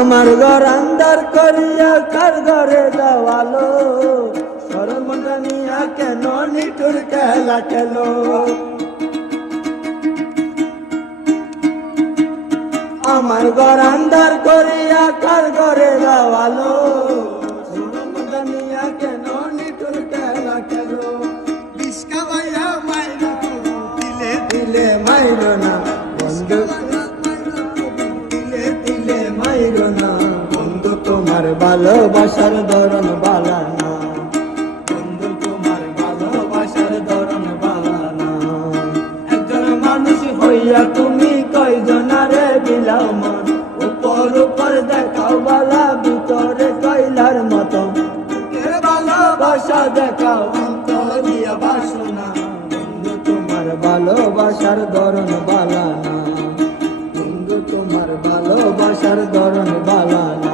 আমার ঘর আন্দার করিয়া কার ঘরে দেওয়ালো, সরমটা নিয়া কেন নিঠুর খেলা খেলো। আমার ঘর আন্দার করিয়া কার ঘরে দেওয়ালো, সরমটা নিয়া কেন নিঠুর খেলা খেলো। বিস্কা ভাইয়া মাইরা দিলে দিলে মাইরো না বন্ধু, দিলে মাইরো না বন্ধু, তোমার ভালোবাসার ধরন বালা না, বন্ধু তোমার ভালোবাসার ধরন বালা না। একজন মানুষ হইয়া তুমি কয়জনারে বিলাও মন, উপর উপর দেখাও বালা ভিতরে কয়লার মতো, ভালোবাসা দেখাও অন্তর দিয়া বাসনা, বন্ধু তোমার ভালোবাসার ধরন বালা না, বন্ধু তোমার ভালোবাসার ধরন বালা না।